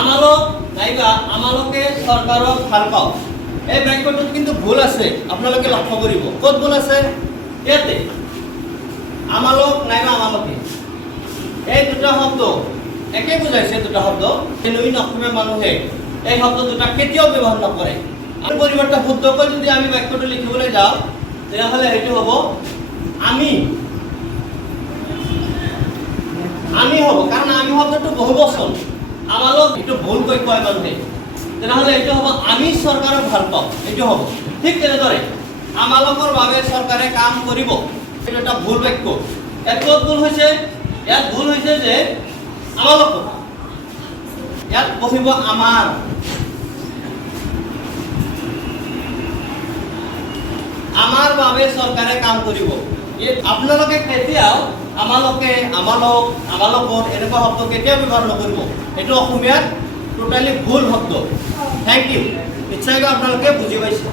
আমালক, নাইবা আমালকে চৰকাৰক ভালো পাওঁ এই বাক্যটোত কিন্তু ভুল আছে, আপোনালোকে লক্ষ্য কৰিব। ক'ত ভুল আছে? ইয়াতে। আমালক, নাইবা আমালকে। এই দুটা শব্দ, একে বুজাইছে দুটা শব্দ। জেনুইন অসমীয়া মানুহে এই শব্দ দুটা কেতিয়াও ব্যৱহাৰ নকৰে। আৰু পৰিৱৰ্তে শুদ্ধকৈ যদি আমি বাক্যটো লিখিবলৈ যাওঁ তেতিয়াহ'লে সেইটো হ'ব, আমি। আমি হ'ব, কাৰণ আমি শব্দটো বহু বচন। কয় মানুহে হ'ব, আমি চৰকাৰক ভালো পাওঁ। এইটো হ'ব। ঠিক তেনেদৰে আমালোকৰ বাবে চৰকাৰে কাম কৰিব। এইটো এটা ভুল বাক্য। ক'ত ভুল হৈছে? ইয়াত ভুল হৈছে যে আমালোক ইয়াত বহিব আমাৰ। আমাৰ বাবে চৰকাৰে কাম কৰিব আপোনালোকে কেতিয়াও আমালোকে, আমালোক, আমালোকৰ এনেকুৱা শব্দ কেতিয়াও ব্যৱহাৰ নকৰিব। এইটো অসমীয়াত টোটেলি ভুল শব্দ। থেংক ইউ নিশ্চয়কৈ আপোনালোকে বুজি পাইছে।